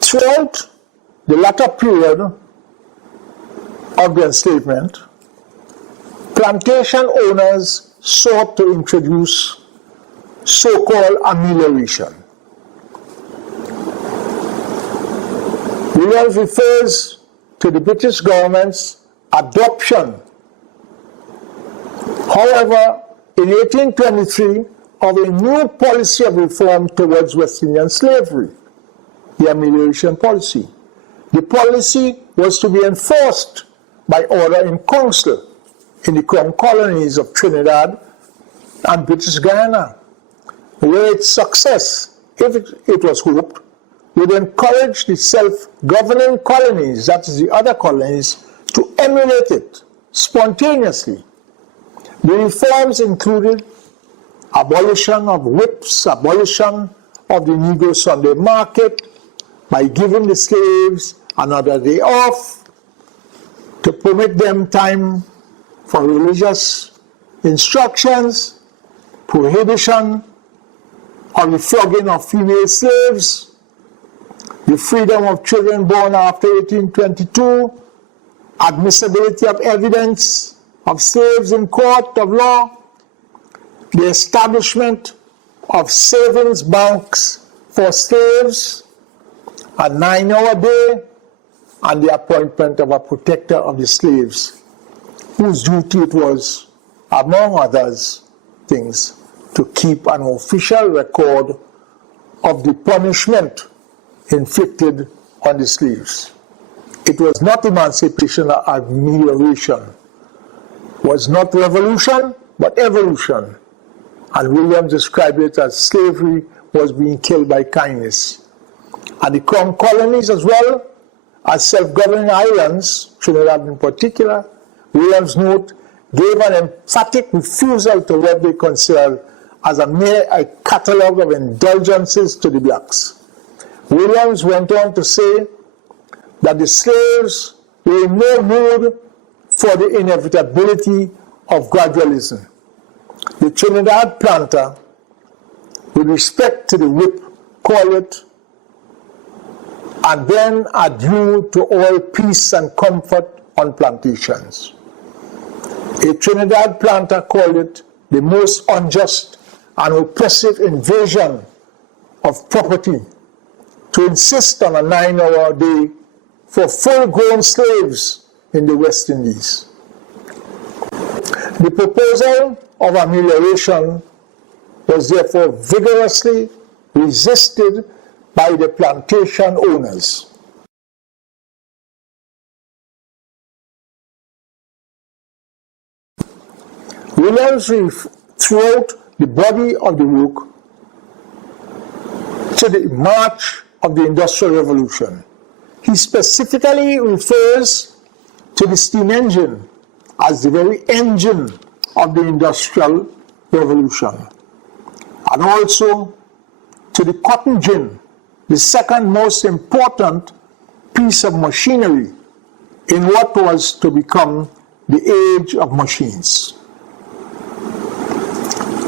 Throughout the latter period of the enslavement, plantation owners sought to introduce so-called amelioration. Williams refers to the British government's adoption, however, in 1823, of a new policy of reform towards West Indian slavery, the amelioration policy. The policy was to be enforced by order in council in the Crown colonies of Trinidad and British Guiana, where its success, if it was hoped, would encourage the self-governing colonies, that is the other colonies, to emulate it spontaneously. The reforms included abolition of whips, abolition of the Negro Sunday market by giving the slaves another day off, to permit them time for religious instructions, prohibition of the flogging of female slaves, the freedom of children born after 1822, admissibility of evidence of slaves in court of law, the establishment of savings banks for slaves, a 9-hour day, and the appointment of a protector of the slaves, whose duty it was, among others things, to keep an official record of the punishment inflicted on the slaves. It was not emancipation or amelioration, was not revolution, but evolution. And Williams described it as slavery was being killed by kindness. And the Crown colonies as well, as self-governing islands, Trinidad in particular, Williams' note gave an emphatic refusal to what they considered as a catalogue of indulgences to the blacks. Williams went on to say that the slaves were in no mood for the inevitability of gradualism. The Trinidad planter, with respect to the whip, called it, and then adieu to all peace and comfort on plantations. A Trinidad planter called it the most unjust and oppressive invasion of property to insist on a 9-hour day for full-grown slaves in the West Indies. The proposal of amelioration was therefore vigorously resisted by the plantation owners. Williams throughout the body of the work to the march of the Industrial Revolution. He specifically refers to the steam engine as the very engine of the Industrial Revolution, and also to the cotton gin, the second most important piece of machinery in what was to become the age of machines.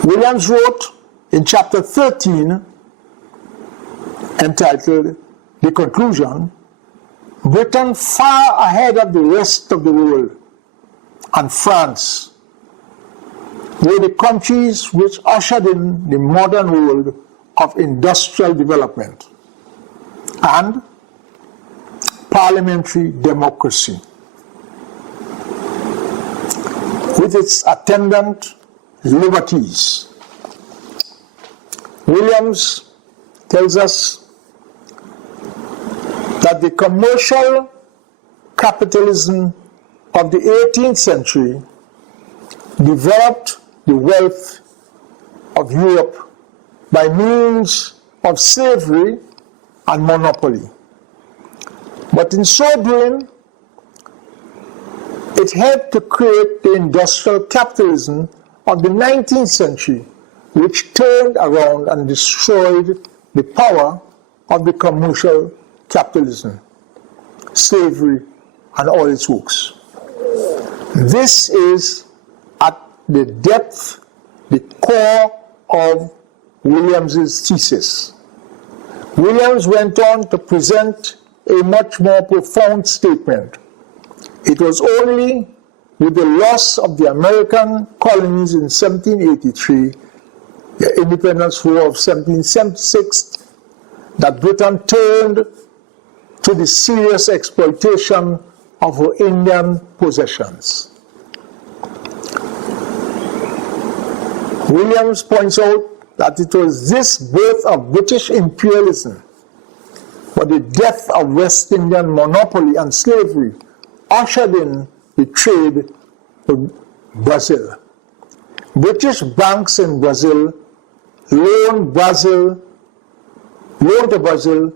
Williams wrote in chapter 13, entitled The Conclusion, Britain far ahead of the rest of the world, and France were the countries which ushered in the modern world of industrial development and parliamentary democracy, with its attendant liberties. Williams tells us that the commercial capitalism of the 18th century developed the wealth of Europe by means of slavery and monopoly. But in so doing, it helped to create the industrial capitalism of the 19th century, which turned around and destroyed the power of the commercial capitalism, slavery, and all its works. This is at the depth, the core of Williams's thesis. Williams went on to present a much more profound statement. It was only with the loss of the American colonies in 1783, the Independence War of 1776, that Britain turned to the serious exploitation of her Indian possessions. Williams points out that it was this birth of British imperialism, but the death of West Indian monopoly and slavery ushered in the trade with Brazil. British banks in Brazil loaned to Brazil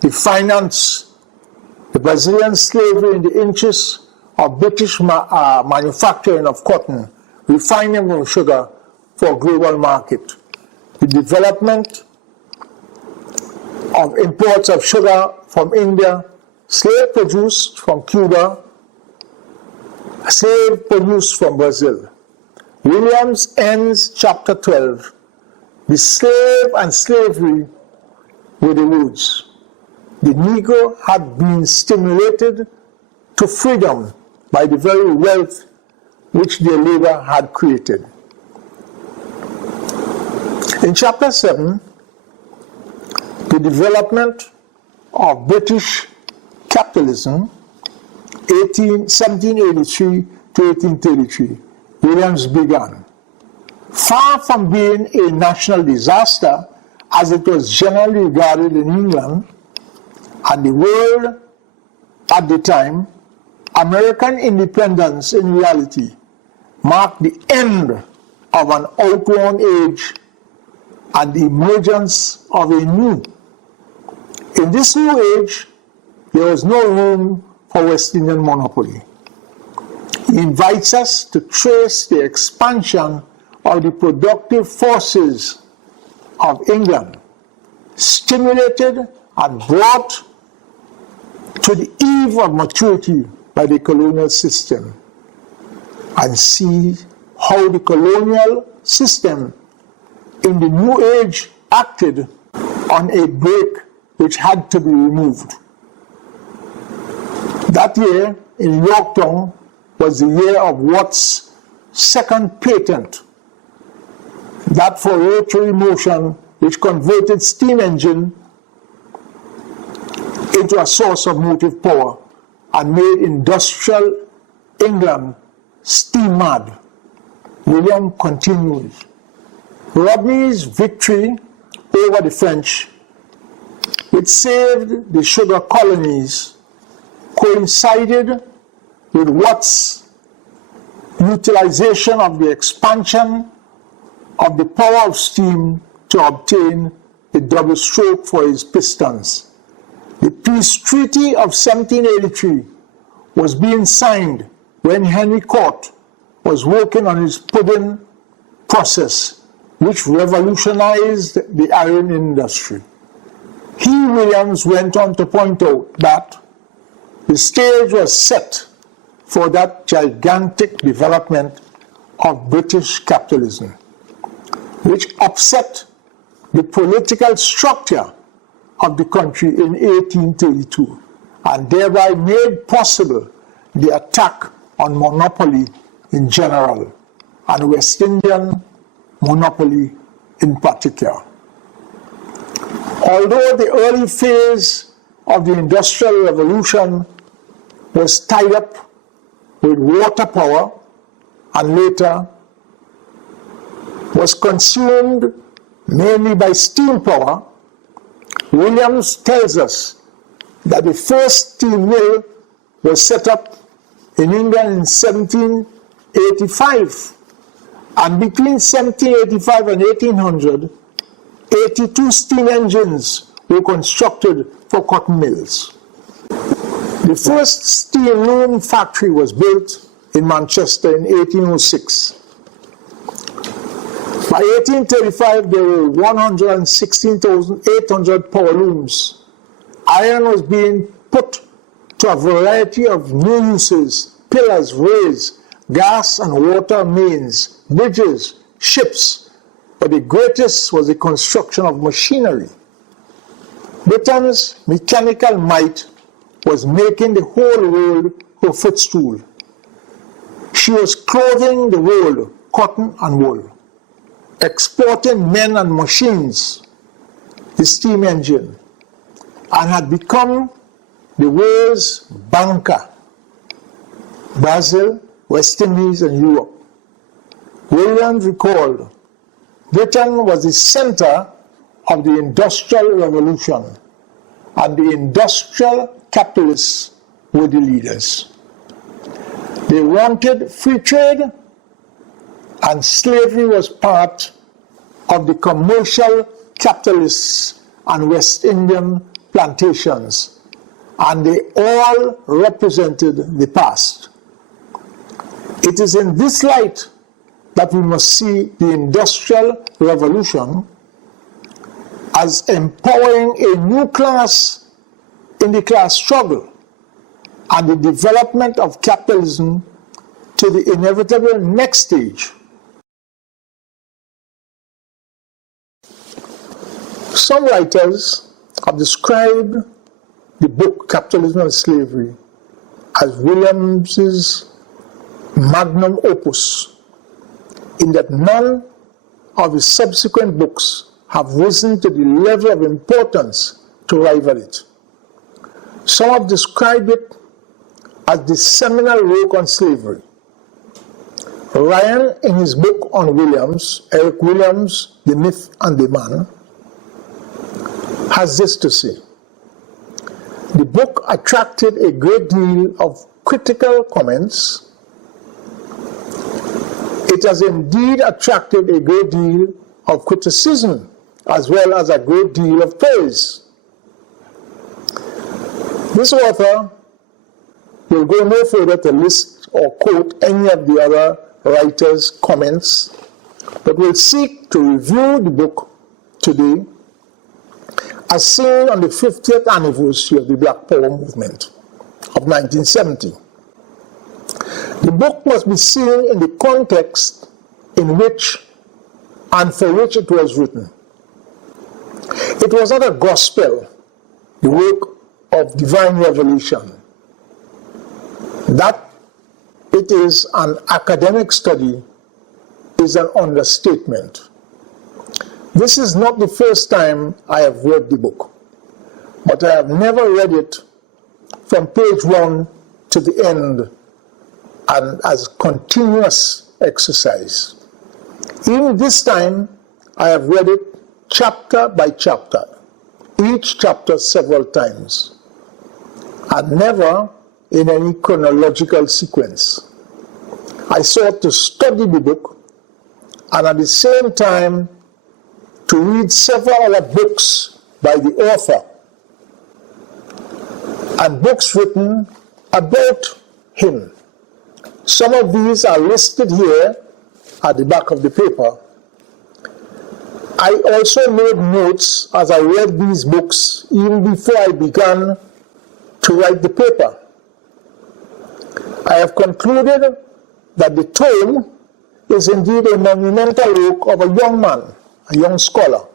to finance the Brazilian slavery in the interests of British manufacturing of cotton, refining of sugar for a global market. The development of imports of sugar from India, slave produced from Cuba, slave produced from Brazil. Williams ends chapter 12, the slave and slavery, with the words, the Negro had been stimulated to freedom by the very wealth which their labor had created. In chapter 7, the development of British capitalism, 1783 to 1833, Williams began. Far from being a national disaster, as it was generally regarded in England and the world at the time, American independence in reality marked the end of an outworn age and the emergence of a new. In this new age, there was no room for West Indian monopoly. He invites us to trace the expansion of the productive forces of England, stimulated and brought to the eve of maturity by the colonial system, and see how the colonial system in the new age acted on a brake which had to be removed. That year in Yorktown was the year of Watt's second patent, that for rotary motion, which converted steam engine into a source of motive power and made industrial England steam mad. William continues. Rodney's victory over the French, which saved the sugar colonies, coincided with Watt's utilization of the expansion of the power of steam to obtain a double stroke for his pistons. The peace treaty of 1783 was being signed when Henry Court was working on his pudding process, which revolutionized the iron industry. Williams went on to point out that the stage was set for that gigantic development of British capitalism, which upset the political structure of the country in 1832 and thereby made possible the attack on monopoly in general and West Indian monopoly in particular. Although the early phase of the Industrial Revolution was tied up with water power and later was consumed mainly by steam power, Williams tells us that the first steam mill was set up in England in 1785, and between 1785 and 1800, 82 steam engines were constructed for cotton mills. The first steam loom factory was built in Manchester in 1806. By 1835, there were 116,800 power looms. Iron was being put to a variety of new uses: pillars, rails, gas and water mains, bridges, ships. But the greatest was the construction of machinery. Britain's mechanical might was making the whole world her footstool. She was clothing the world, cotton and wool, exporting men and machines, the steam engine, and had become the world's banker. Brazil, West Indies, and Europe. Williams recalled, Britain was the center of the Industrial Revolution, and the industrial capitalists were the leaders. They wanted free trade, and slavery was part of the commercial capitalists and West Indian plantations, and they all represented the past. It is in this light that we must see the Industrial Revolution as empowering a new class in the class struggle and the development of capitalism to the inevitable next stage. Some writers have described the book Capitalism and Slavery as Williams's magnum opus, in that none of his subsequent books have risen to the level of importance to rival it. Some have described it as the seminal work on slavery. Ryan, in his book on Williams, Eric Williams, The Myth and the Man, has this to say. The book attracted a great deal of critical comments. It has indeed attracted a great deal of criticism, as well as a great deal of praise. This author will go no further to list or quote any of the other writers' comments, but will seek to review the book today as seen on the 50th anniversary of the Black Power movement of 1970. The book must be seen in the context in which and for which it was written. It was not a gospel, the work of divine revelation. That it is an academic study is an understatement. This is not the first time I have read the book, but I have never read it from page 1 to the end and as continuous exercise. Even this time, I have read it chapter by chapter, each chapter several times, and never in any chronological sequence. I sought to study the book and at the same time to read several other books by the author and books written about him. Some of these are listed here at the back of the paper. I also made notes as I read these books even before I began to write the paper. I have concluded that the tome is indeed a monumental work of a young man, a young scholar,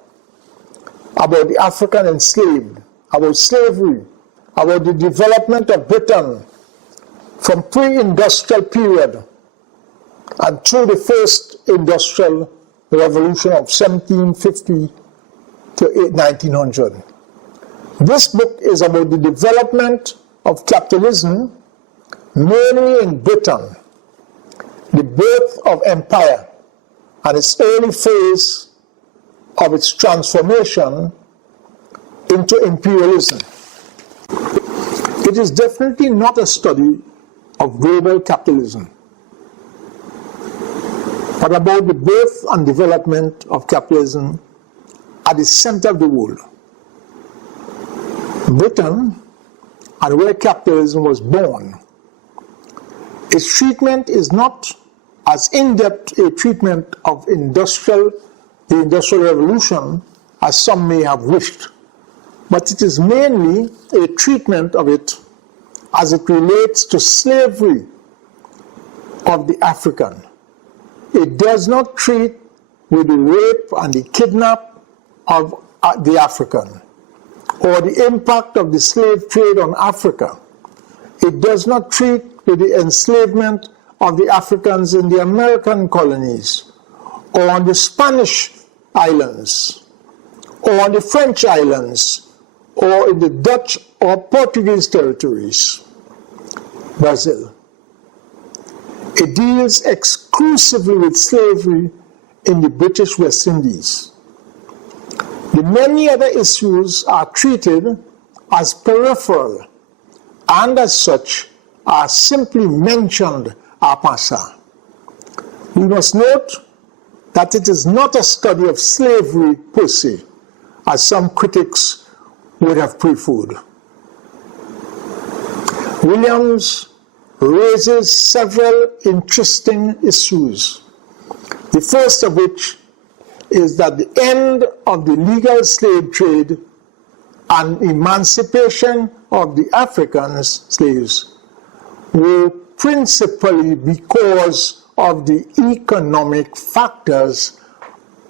about the African enslaved, about slavery, about the development of Britain from pre-industrial period and through the first industrial revolution of 1750 to 1900. This book is about the development of capitalism, mainly in Britain, the birth of empire, and its early phase of its transformation into imperialism. It is definitely not a study of global capitalism, but about the birth and development of capitalism at the center of the world. Britain, and where capitalism was born, its treatment is not as in-depth a treatment of the Industrial Revolution as some may have wished, but it is mainly a treatment of it as it relates to slavery of the African. It does not treat with the rape and the kidnap of the African, or the impact of the slave trade on Africa. It does not treat with the enslavement of the Africans in the American colonies, or on the Spanish islands, or on the French islands, or in the Dutch or Portuguese territories. Brazil. It deals exclusively with slavery in the British West Indies. The many other issues are treated as peripheral and as such are simply mentioned en passant. We must note that it is not a study of slavery per se, as some critics would have preferred. Williams raises several interesting issues, the first of which is that the end of the legal slave trade and emancipation of the African slaves were principally because of the economic factors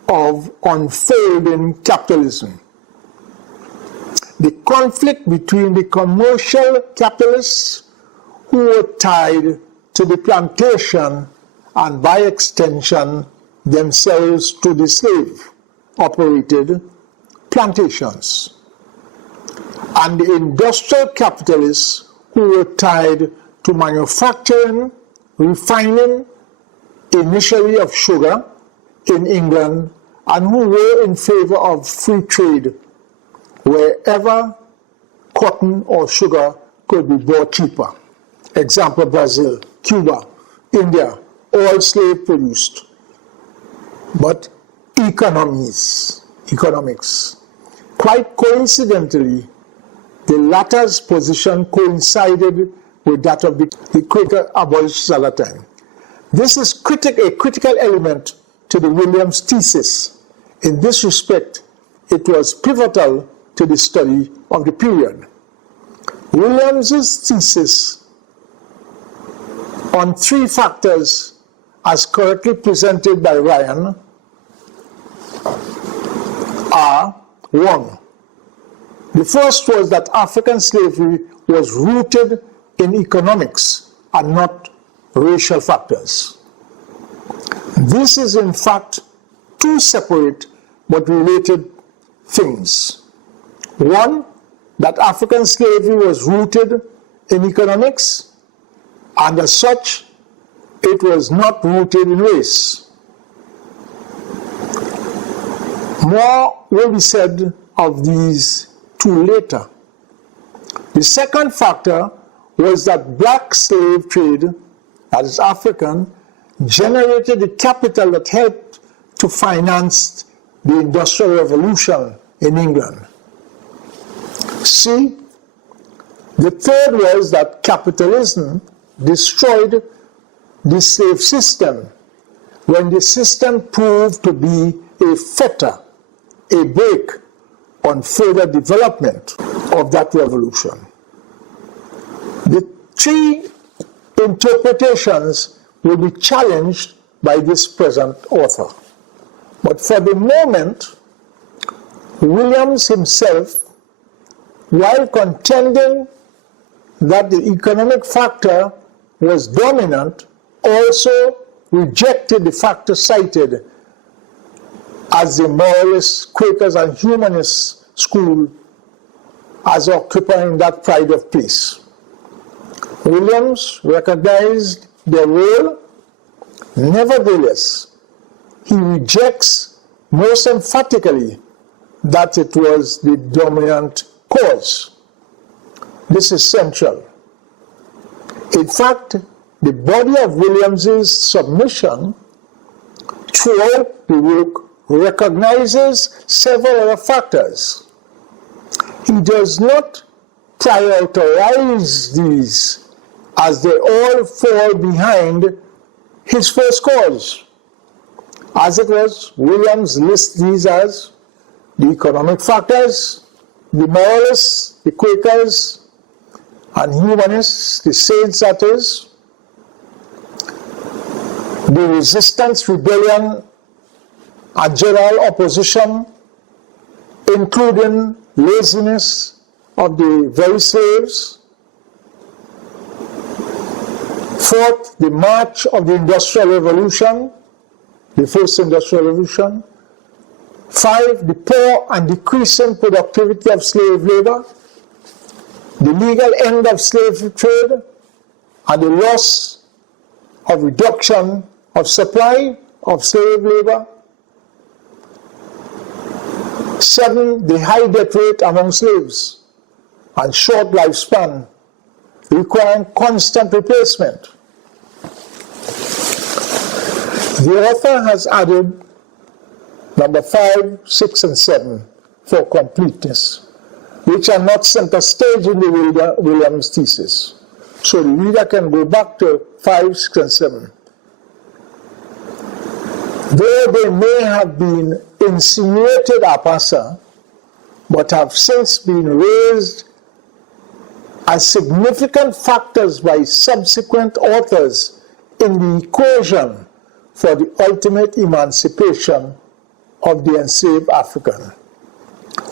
of unfolding capitalism. The conflict between the commercial capitalists who were tied to the plantation and by extension themselves to the slave-operated plantations, and the industrial capitalists who were tied to manufacturing, refining, initially of sugar in England, and who were in favor of free trade wherever cotton or sugar could be bought cheaper. Example, Brazil, Cuba, India, all slave produced. But economics. Quite coincidentally, the latter's position coincided with that of the Quaker abolitionists at that time. This is a critical element to the Williams thesis. In this respect, it was pivotal to the study of the period. Williams's thesis on three factors, as correctly presented by Ryan, are: one, the first was that African slavery was rooted in economics and not racial factors. This is in fact two separate but related things. One, that African slavery was rooted in economics, and as such, it was not rooted in race. More will be said of these two later. The second factor was that black slave trade, that is African, generated the capital that helped to finance the Industrial Revolution in England. C, the third was that capitalism destroyed the slave system when the system proved to be a fetter, a brake on further development of that revolution. The three interpretations will be challenged by this present author. But for the moment, Williams himself, while contending that the economic factor was dominant, also rejected the factor cited as the moralists, Quakers, and humanists school as occupying that pride of place. Williams recognized their role. Nevertheless, he rejects most emphatically that it was the dominant cause. This is central. In fact, the body of Williams's submission throughout the work recognizes several other factors. He does not prioritize these as they all fall behind his first cause. As it was, Williams lists these as the economic factors, the moralists, the Quakers, and humanists, the saints that is, the resistance, rebellion, and general opposition, including laziness of the very slaves. Fourth, the march of the Industrial Revolution, the first Industrial Revolution. 5, the poor and decreasing productivity of slave labor, the legal end of slave trade, and the loss of reduction of supply of slave labor. 7, the high death rate among slaves and short lifespan requiring constant replacement. The author has added number 5, 6, and 7 for completeness, which are not center stage in the Williams thesis. So the reader can go back to 5, 6, and 7. Though they may have been insinuated a passer, but have since been raised as significant factors by subsequent authors in the equation for the ultimate emancipation of the enslaved African.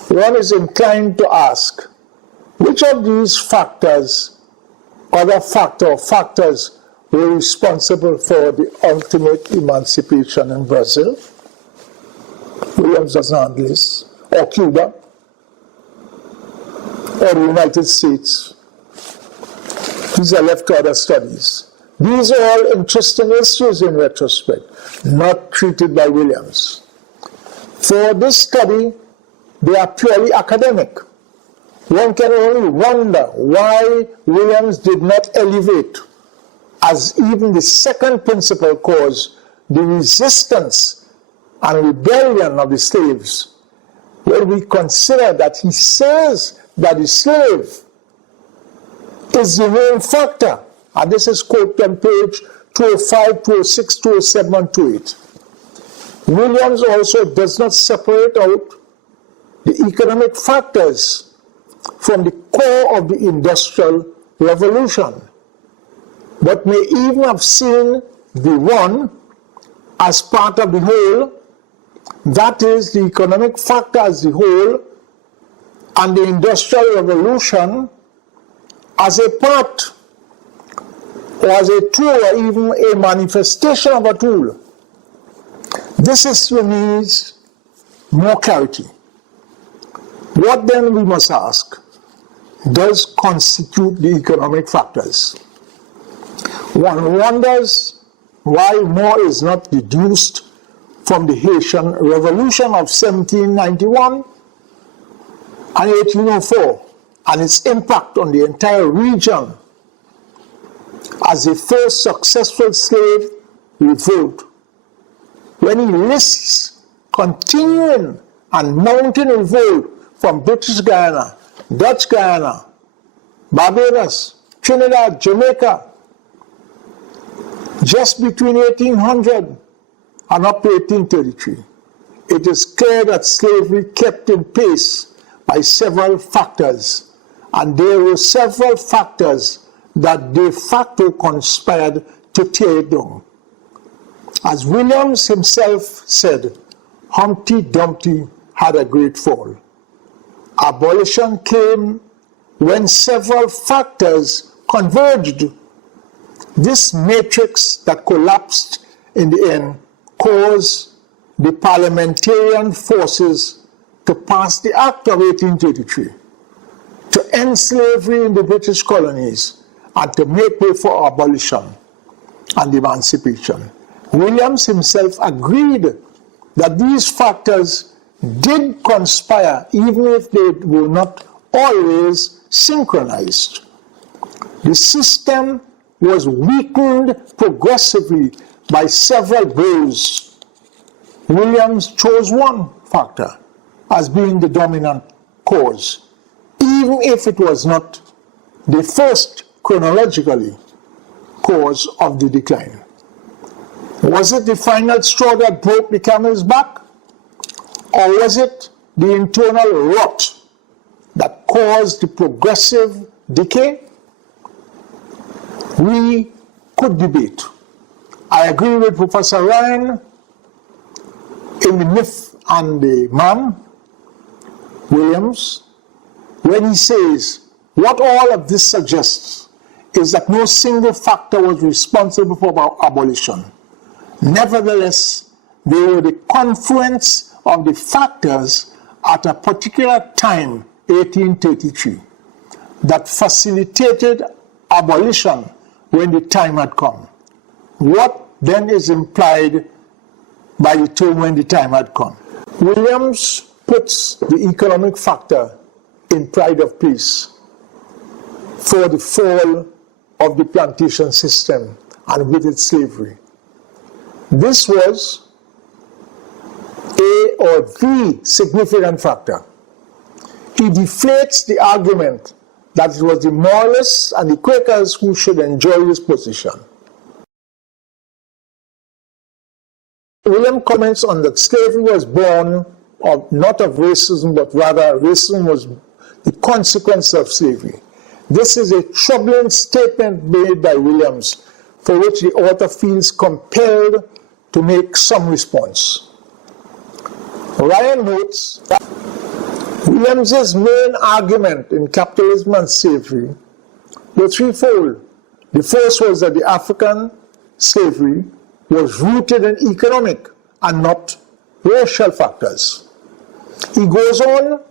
One is inclined to ask, which of these factors, factors were responsible for the ultimate emancipation in Brazil? Williams does not list, or Cuba, or the United States. These are left to other studies. These are all interesting issues in retrospect, not treated by Williams. For this study, they are purely academic. One can only wonder why Williams did not elevate as even the second principal cause the resistance and rebellion of the slaves, when we consider that he says that the slave is the main factor. And this is quoted on page 205, 206, 207, and 208. Williams also does not separate out the economic factors from the core of the Industrial Revolution, but may even have seen the one as part of the whole, that is, the economic factor as the whole, and the Industrial Revolution as a part, or as a tool, or even a manifestation of a tool. This issue needs more clarity. What then, we must ask, does constitute the economic factors? One wonders why more is not deduced from the Haitian Revolution of 1791 and 1804 and its impact on the entire region as the first successful slave revolt, when he lists continuing and mounting revolt from British Guiana, Dutch Guiana, Barbados, Trinidad, Jamaica, just between 1800 and up to 1833. It is clear that slavery kept in pace by several factors, and there were several factors that de facto conspired to tear it down. As Williams himself said, Humpty Dumpty had a great fall. Abolition came when several factors converged. This matrix that collapsed in the end caused the parliamentarian forces to pass the Act of 1833 to end slavery in the British colonies and to make way for abolition and emancipation. Williams himself agreed that these factors did conspire, even if they were not always synchronized. The system was weakened progressively by several blows. Williams chose one factor as being the dominant cause, even if it was not the first chronologically cause of the decline. Was it the final straw that broke the camel's back? Or was it the internal rot that caused the progressive decay? We could debate. I agree with Professor Ryan in The Myth and the Man, Williams, when he says, what all of this suggests is that no single factor was responsible for abolition. Nevertheless, they were the confluence of the factors at a particular time, 1833, that facilitated abolition when the time had come. What then is implied by the term when the time had come? Williams puts the economic factor in pride of place for the fall of the plantation system and with its slavery. This was a or the significant factor. He deflates the argument that it was the moralists and the Quakers who should enjoy this position. William comments on that slavery was born not of racism, but rather racism was the consequence of slavery. This is a troubling statement made by Williams, for which the author feels compelled to make some response. Ryan notes that Williams's main argument in Capitalism and Slavery were threefold. The first was that the African slavery was rooted in economic and not racial factors. He goes on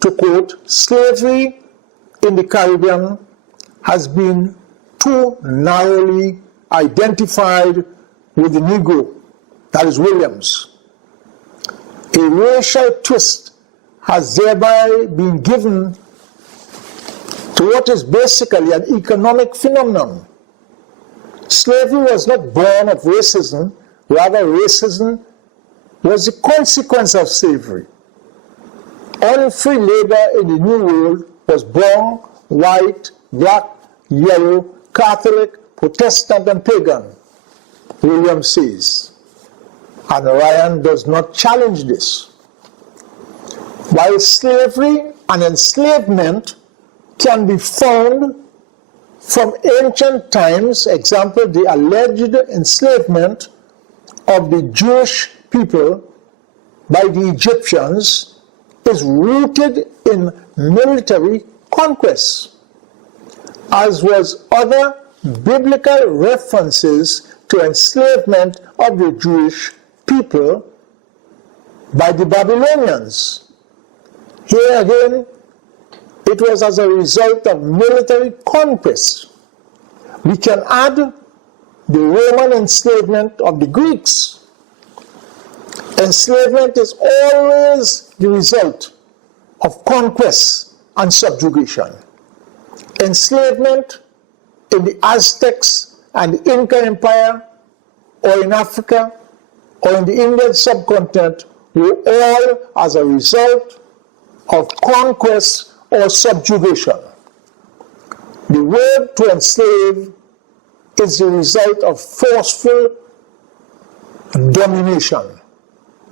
to quote, slavery in the Caribbean has been too narrowly identified with the Negro, that is Williams. A racial twist has thereby been given to what is basically an economic phenomenon. Slavery was not born of racism, rather racism was the consequence of slavery. Unfree labor in the New World was brown, white, black, yellow, Catholic, Protestant, and pagan, Williams says. And Ryan does not challenge this. While slavery and enslavement can be found from ancient times, example, the alleged enslavement of the Jewish people by the Egyptians is rooted in military conquest, as was other biblical references to enslavement of the Jewish people by the Babylonians. Here again, it was as a result of military conquest. We can add the Roman enslavement of the Greeks. Enslavement is always the result of conquest and subjugation. Enslavement in the Aztecs and the Inca Empire, or in Africa, or in the Indian subcontinent, were all as a result of conquest or subjugation. The word to enslave is the result of forceful domination.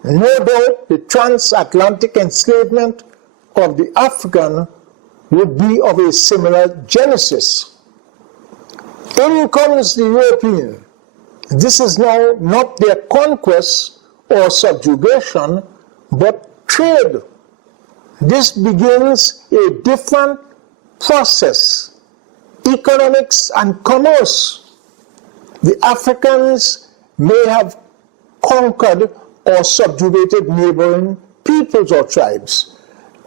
No doubt the transatlantic enslavement of the African would be of a similar genesis. In comes the European. This is now not their conquest or subjugation, but trade. This begins a different process, economics and commerce. The Africans may have conquered or subjugated neighboring peoples or tribes.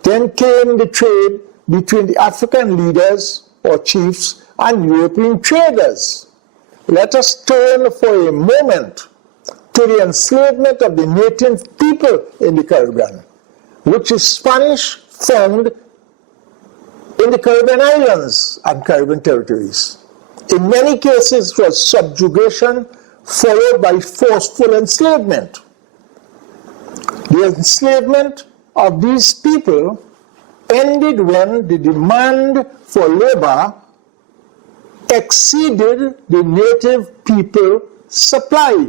Then came the trade between the African leaders or chiefs and European traders. Let us turn for a moment to the enslavement of the native people in the Caribbean, which is Spanish found in the Caribbean islands and Caribbean territories. In many cases, it was subjugation followed by forceful enslavement. The enslavement of these people ended when the demand for labor exceeded the native people supply,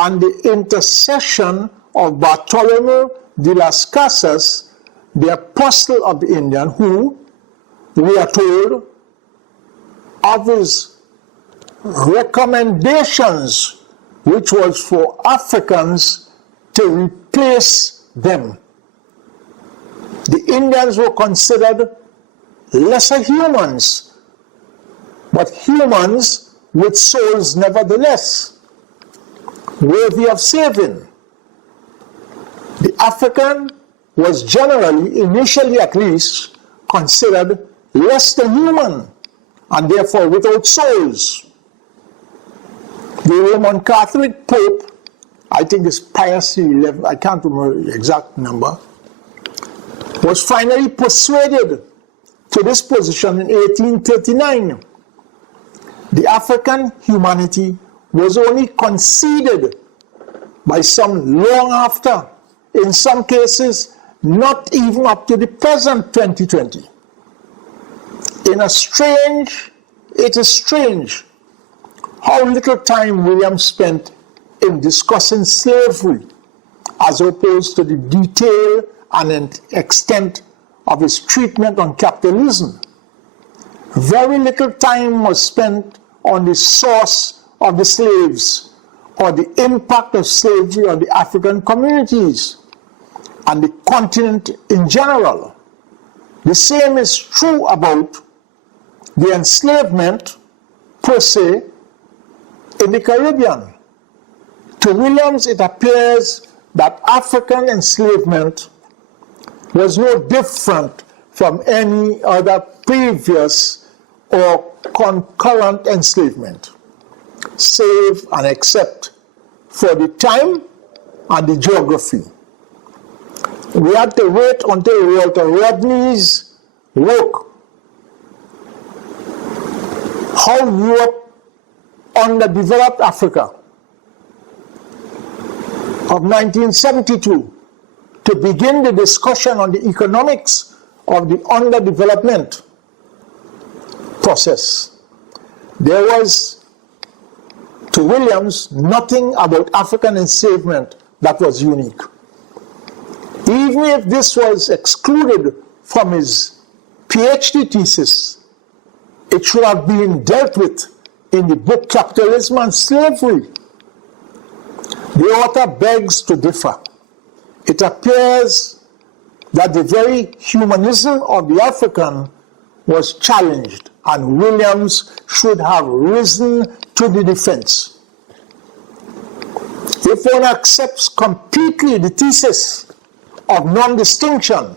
and the intercession of Bartolomé de las Casas, the apostle of the Indian, who, we are told, of his recommendations, which was for Africans to replace them. The Indians were considered lesser humans, but humans with souls nevertheless, worthy of saving. The African was generally, initially at least, considered less than human, and therefore without souls. The Roman Catholic Pope, I think it's Pius XI, I can't remember the exact number, was finally persuaded to this position in 1839. The African humanity was only conceded by some long after, in some cases not even up to the present 2020. It is strange how little time William spent in discussing slavery as opposed to the detail and extent of his treatment on capitalism. Very little time was spent on the source of the slaves or the impact of slavery on the African communities and the continent in general. The same is true about the enslavement per se in the Caribbean. To Williams, it appears that African enslavement was no different from any other previous or concurrent enslavement, save and except for the time and the geography. We had to wait until Walter Rodney's work, How Europe Underdeveloped Africa, of 1972, to begin the discussion on the economics of the underdevelopment process. There was, to Williams, nothing about African enslavement that was unique. Even if this was excluded from his PhD thesis, it should have been dealt with in the book Capitalism and Slavery. The author begs to differ. It appears that the very humanism of the African was challenged, and Williams should have risen to the defense. If one accepts completely the thesis of non-distinction,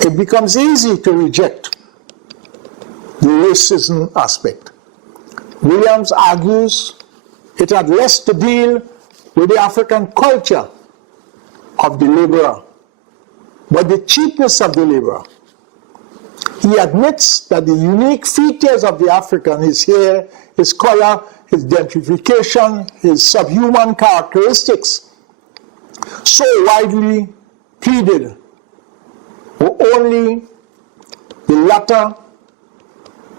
it becomes easy to reject the racism aspect. Williams argues it had less to deal with the African culture of the laborer, but the cheapness of the laborer. He admits that the unique features of the African, his hair, his color, his identification, his subhuman characteristics, so widely pleaded, were only the latter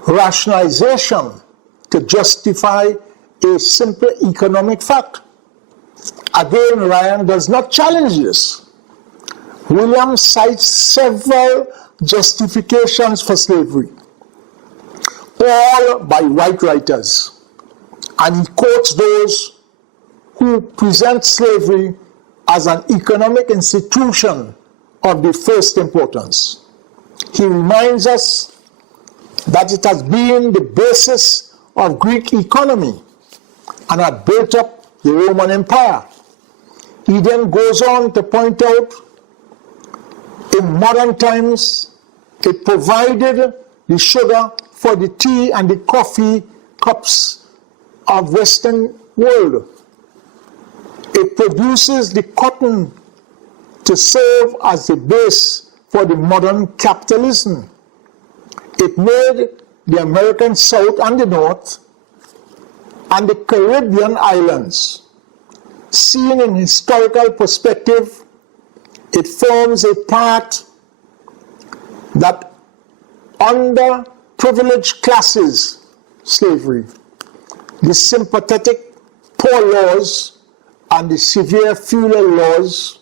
rationalization to justify a simple economic fact. Again, Ryan does not challenge this. Williams cites several justifications for slavery, all by white writers, and he quotes those who present slavery as an economic institution of the first importance. He reminds us that it has been the basis of Greek economy and had built up the Roman Empire. He then goes on to point out, in modern times, it provided the sugar for the tea and the coffee cups of Western world. It produces the cotton to serve as the base for the modern capitalism. It made the American South and the North and the Caribbean islands. Seen in historical perspective, it forms a part that underprivileged classes, slavery, the sympathetic poor laws and the severe feudal laws,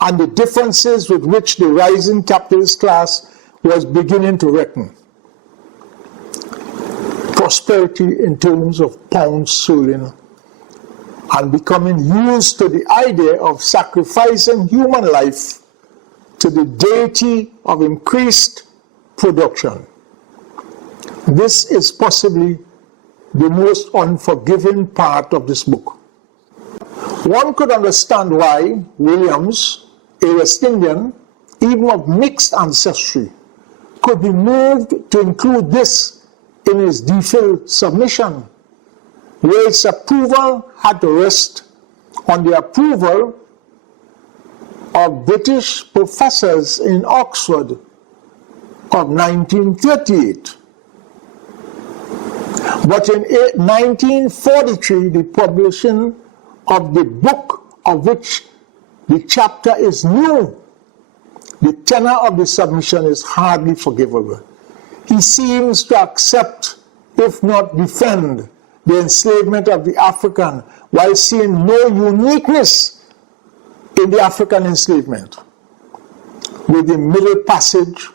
and the differences with which the rising capitalist class was beginning to reckon. Prosperity in terms of pounds sterling and becoming used to the idea of sacrificing human life to the deity of increased production. This is possibly the most unforgiving part of this book. One could understand why Williams, a West Indian, even of mixed ancestry, could be moved to include this in his DPhil submission, where its approval had to rest on the approval of British professors in Oxford of 1938. But in 1943, the publishing of the book of which the chapter is new, the tenor of the submission is hardly forgivable. He seems to accept, if not defend, the enslavement of the African, while seeing no uniqueness in the African enslavement, with the Middle Passage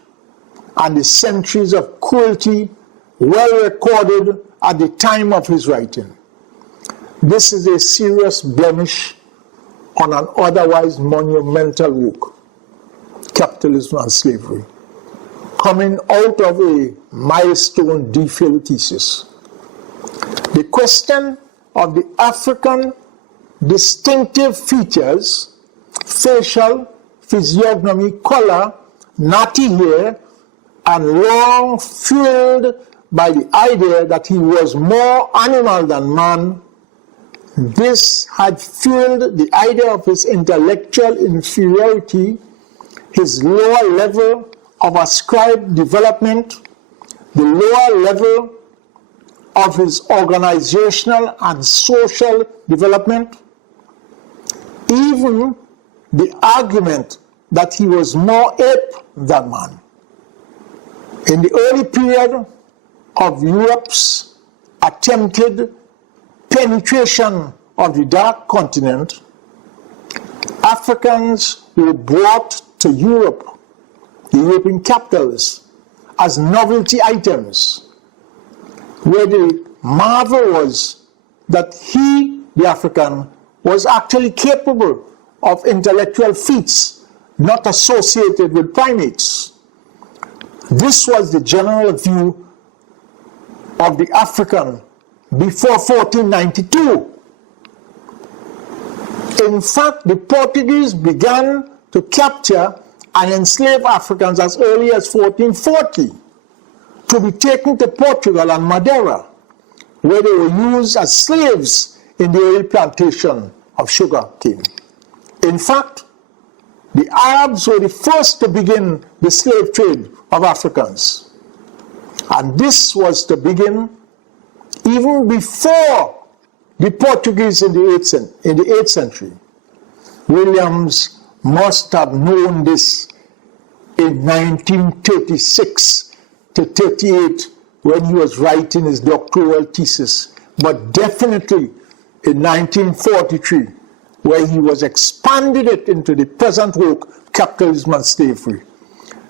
and the centuries of cruelty well recorded at the time of his writing. This is a serious blemish on an otherwise monumental work, Capitalism and Slavery, coming out of a milestone DPhil thesis. The question of the African distinctive features, facial, physiognomy, color, natty hair, and long fueled by the idea that he was more animal than man, this had fueled the idea of his intellectual inferiority, his lower level of ascribed development, the lower level of his organizational and social development, even the argument that he was more ape than man. In the early period of Europe's attempted penetration of the dark continent, Africans were brought to Europe, the European capitals, as novelty items, where the marvel was that he, the African, was actually capable of intellectual feats not associated with primates. This was the general view of the African before 1492. In fact, the Portuguese began to capture and enslave Africans as early as 1440 to be taken to Portugal and Madeira, where they were used as slaves in the early plantation of sugar cane. In fact, the Arabs were the first to begin the slave trade of Africans. And this was to begin even before the Portuguese in the 8th century. Williams must have known this in 1936 to 38 when he was writing his doctoral thesis, but definitely in 1943 where he was expanding it into the present work, Capitalism and Slavery.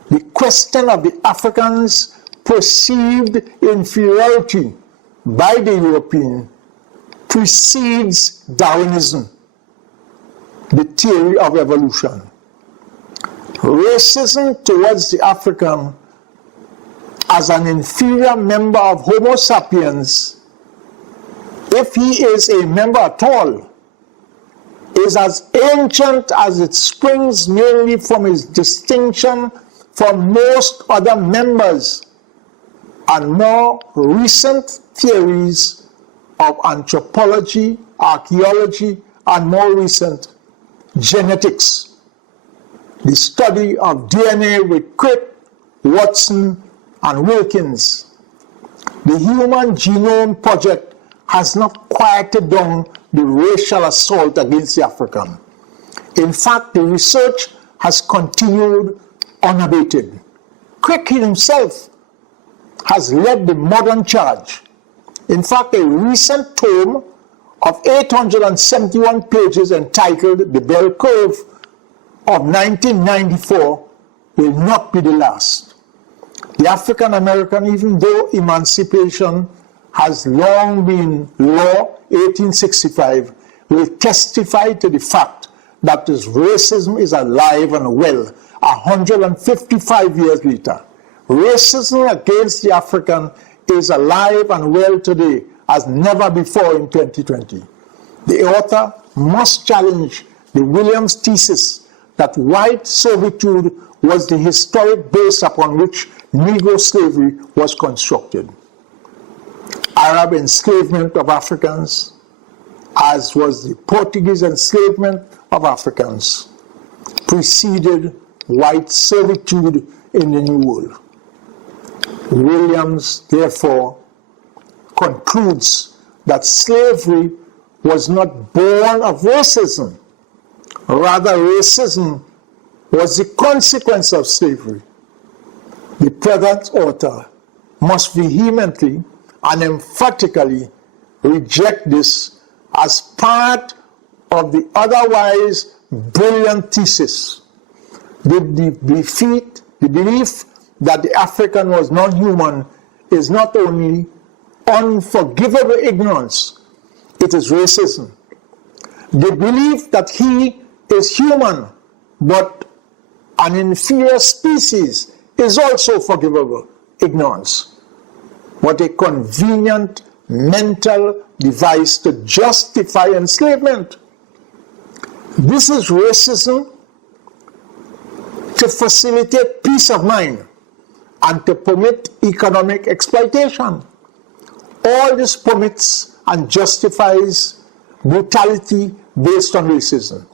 The question of the Africans' perceived inferiority by the European precedes Darwinism, the theory of evolution. Racism towards the African as an inferior member of Homo sapiens, if he is a member at all, is as ancient as it springs mainly from his distinction from most other members, and more recent theories of anthropology, archaeology, and more recent genetics. The study of DNA with Crick, Watson, and Wilkins. The Human Genome Project has not quieted down the racial assault against the African. In fact, the research has continued unabated. Crick himself has led the modern charge. In fact, a recent tome of 871 pages entitled The Bell Curve of 1994 will not be the last. The African American, even though emancipation has long been law, 1865, will testify to the fact that this racism is alive and well 155 years later. Racism against the African is alive and well today as never before in 2020. The author must challenge the Williams thesis that white servitude was the historic base upon which Negro slavery was constructed. Arab enslavement of Africans, as was the Portuguese enslavement of Africans, preceded white servitude in the New World. Williams, therefore, concludes that slavery was not born of racism. Rather, racism was the consequence of slavery. The present author must vehemently and emphatically reject this as part of the otherwise brilliant thesis. The belief that the African was non-human is not only unforgivable ignorance, it is racism. The belief that he is human but an inferior species is also forgivable ignorance. What a convenient mental device to justify enslavement. This is racism to facilitate peace of mind and to permit economic exploitation. All this permits and justifies brutality based on racism.